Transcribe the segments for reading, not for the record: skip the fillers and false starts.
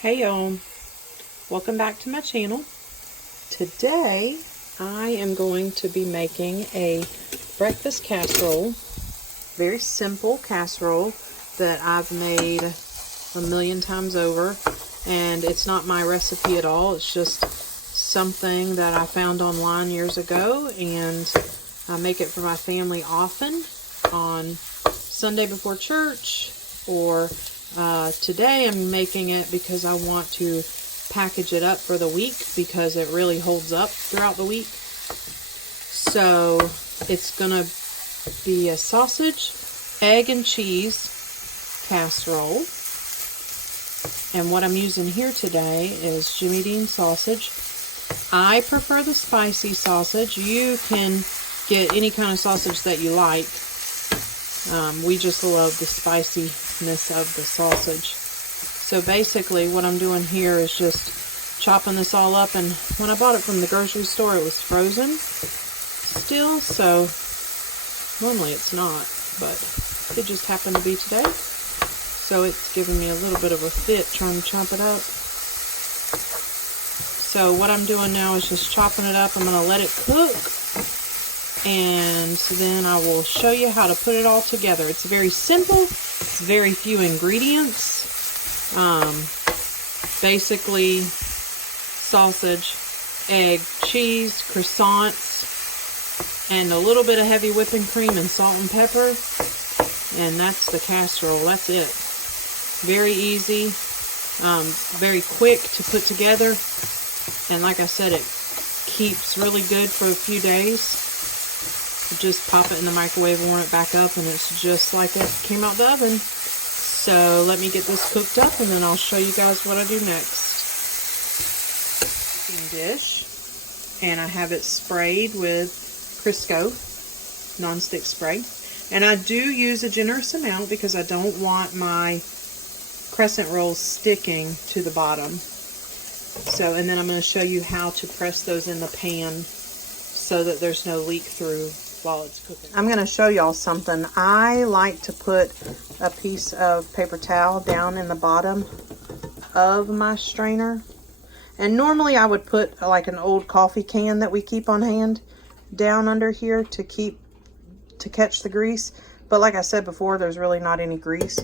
Hey y'all, welcome back to my channel. Today I am going to be making a breakfast casserole. Very simple casserole that I've made a million times over, and it's not my recipe at all. It's just something that I found online years ago, and I make it for my family often on Sunday before church, or today I'm making it because I want to package it up for the week because it really holds up throughout the week. So it's gonna be a sausage, egg, and cheese casserole. And what I'm using here today is Jimmy Dean sausage. I prefer the spicy sausage. You can get any kind of sausage that you like. We just love the spiciness of the sausage. So basically what I'm doing here is just chopping this all up, and when I bought it from the grocery store it was frozen still, so normally it's not, but it just happened to be today. So it's giving me a little bit of a fit trying to chop it up. So what I'm doing now is just chopping it up. I'm going to let it cook, and then I will show you how to put it all together. It's very simple. It's very few ingredients. Basically sausage, egg, cheese, croissants, and a little bit of heavy whipping cream and salt and pepper. And that's the casserole. That's it. Very easy, very quick to put together. And like I said, it keeps really good for a few days. Just pop it in the microwave, warm it back up, and it's just like it came out the oven. So let me get this cooked up, and then I'll show you guys what I do next. Dish, and I have it sprayed with Crisco nonstick spray. And I do use a generous amount because I don't want my crescent rolls sticking to the bottom. So, and then I'm going to show you how to press those in the pan so that there's no leak through while it's cooking. I'm going to show y'all something. I like to put a piece of paper towel down in the bottom of my strainer. And normally I would put like an old coffee can that we keep on hand down under here to catch the grease. But like I said before, there's really not any grease.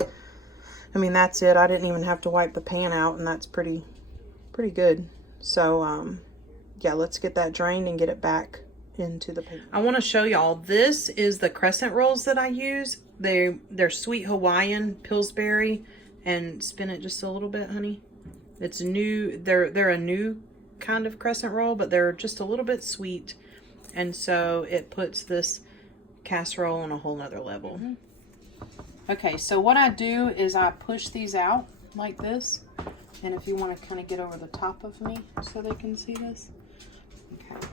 I mean, that's it. I didn't even have to wipe the pan out, and that's pretty good. So yeah, let's get that drained and get it back into the pan. I want to show y'all, this is the crescent rolls that I use. They're sweet Hawaiian, Pillsbury, and spin it just a little bit, honey. It's new. They're a new kind of crescent roll, but they're just a little bit sweet, and so it puts this casserole on a whole nother level. Okay, so what I do is I push these out like this, and if you want to kind of get over the top of me so they can see this. Okay.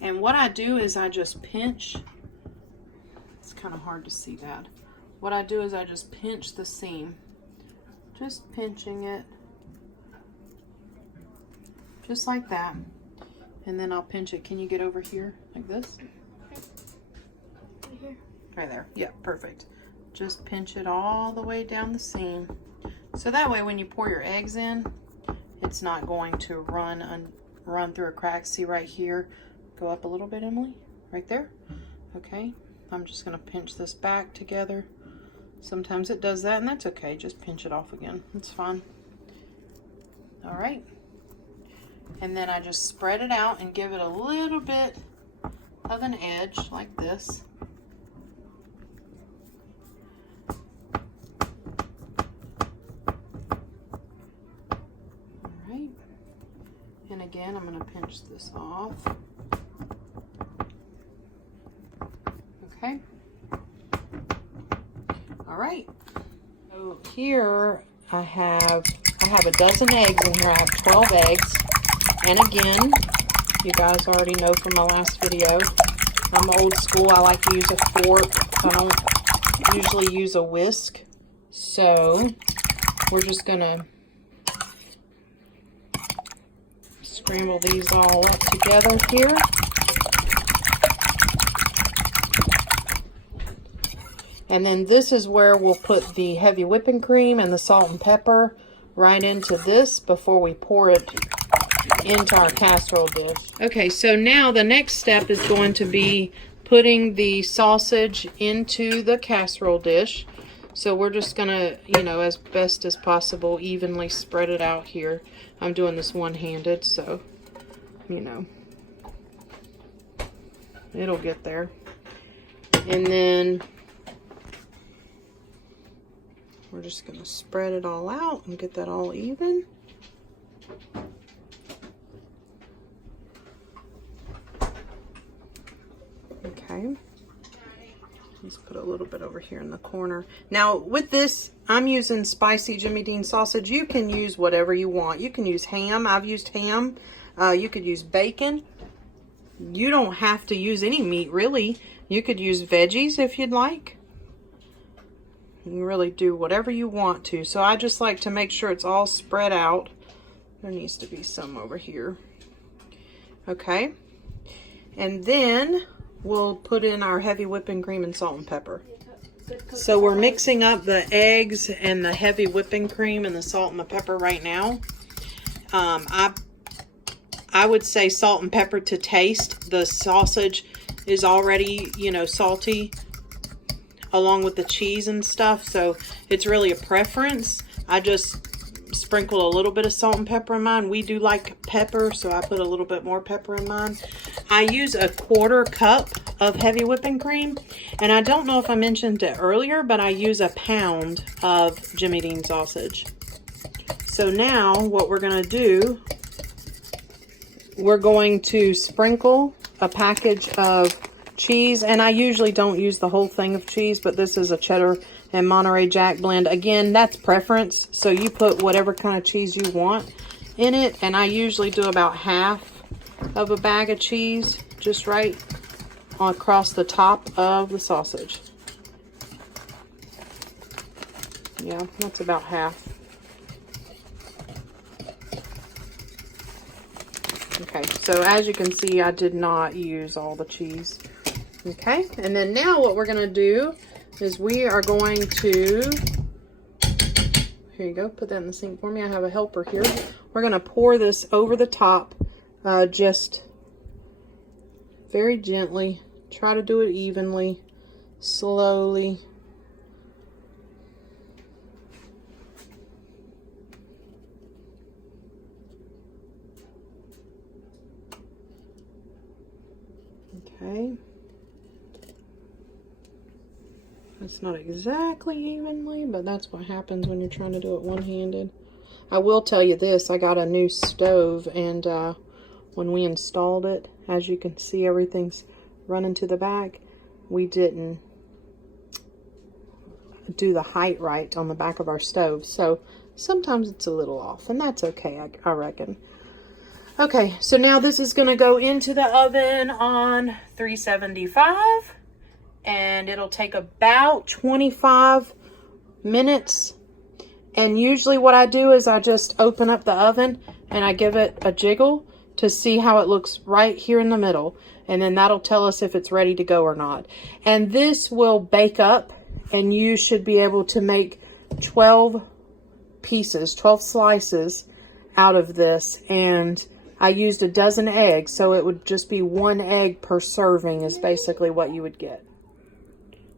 And what I do is I just pinch. It's kind of hard to see that. What I do is I just pinch the seam. Just pinching it. Just like that. And then I'll pinch it. Can you get over here like this? Right here. Right there. Yeah, perfect. Just pinch it all the way down the seam. So that way when you pour your eggs in, it's not going to run through a crack. See right here? Go up a little bit, Emily. Right there. Okay. I'm just going to pinch this back together. Sometimes it does that, and that's okay. Just pinch it off again. It's fine. All right. And then I just spread it out and give it a little bit of an edge like this. All right. And again, I'm going to pinch this off. Okay. All right. So here I have a dozen eggs in here. I have 12 eggs. And again, you guys already know from my last video, I'm old school. I like to use a fork. I don't usually use a whisk. So we're just gonna scramble these all up together here. And then this is where we'll put the heavy whipping cream and the salt and pepper. right into this before we pour it into our casserole dish. Okay, so now the next step is going to be putting the sausage into the casserole dish. So we're just gonna, you know, as best as possible, evenly spread it out here. I'm doing this one-handed, so, you know, it'll get there. And then we're just gonna spread it all out and get that all even. Okay. Let's put a little bit over here in the corner. Now with this, I'm using spicy Jimmy Dean sausage. You can use whatever you want. You can use ham. I've used ham. You could use bacon. You don't have to use any meat, really. You could use veggies if you'd like. You can really do whatever you want to. So I just like to make sure it's all spread out. There needs to be some over here. Okay. And then we'll put in our heavy whipping cream and salt and pepper. So we're mixing up the eggs and the heavy whipping cream and the salt and the pepper right now. I would say salt and pepper to taste. The sausage is already, you know, salty along with the cheese and stuff, so it's really a preference. I just sprinkle a little bit of salt and pepper in mine. We do like pepper, so I put a little bit more pepper in mine. I use a 1/4 cup of heavy whipping cream, and I don't know if I mentioned it earlier, but I use a pound of Jimmy Dean sausage. So now what we're going to do, we're going to sprinkle a package of cheese, and I usually don't use the whole thing of cheese, but this is a cheddar and Monterey Jack blend. Again, that's preference, so you put whatever kind of cheese you want in it, and I usually do about half of a bag of cheese, just right across the top of the sausage. Yeah, that's about half. Okay, so as you can see, I did not use all the cheese. Okay, and then now what we're going to do is we are going to, here you go, put that in the sink for me. I have a helper here. We're going to pour this over the top, just very gently. Try to do it evenly, slowly. Okay. It's not exactly evenly, but that's what happens when you're trying to do it one-handed. I will tell you this, I got a new stove, and when we installed it, as you can see, everything's running to the back. We didn't do the height right on the back of our stove, so sometimes it's a little off, and that's okay, I reckon. Okay, so now this is going to go into the oven on 375. And it'll take about 25 minutes. And usually what I do is I just open up the oven and I give it a jiggle to see how it looks right here in the middle. And then that'll tell us if it's ready to go or not. And this will bake up, and you should be able to make 12 pieces, 12 slices out of this. And I used a dozen eggs, so it would just be 1 egg per serving is basically what you would get.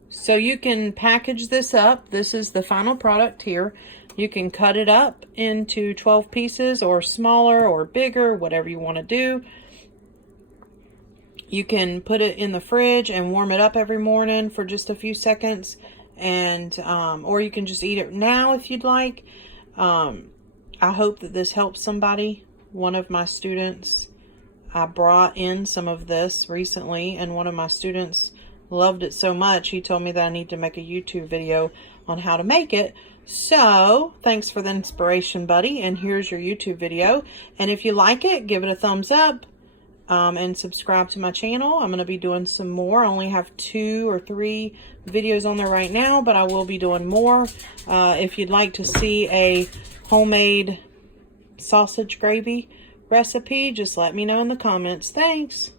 So you can package this up. This is the final product here. You can cut it up into 12 pieces, or smaller or bigger, whatever you want to do. You can put it in the fridge and warm it up every morning for just a few seconds, and or you can just eat it now if you'd like. I hope that this helps somebody. One of my students, I brought in some of this recently, and one of my students loved it so much, he told me that I need to make a YouTube video on how to make it. So thanks for the inspiration, buddy, and here's your YouTube video. And if you like it, give it a thumbs up, and subscribe to my channel. I'm going to be doing some more. I only have 2 or 3 videos on there right now, but I will be doing more. If you'd like to see a homemade sausage gravy recipe, just let me know in the comments. Thanks.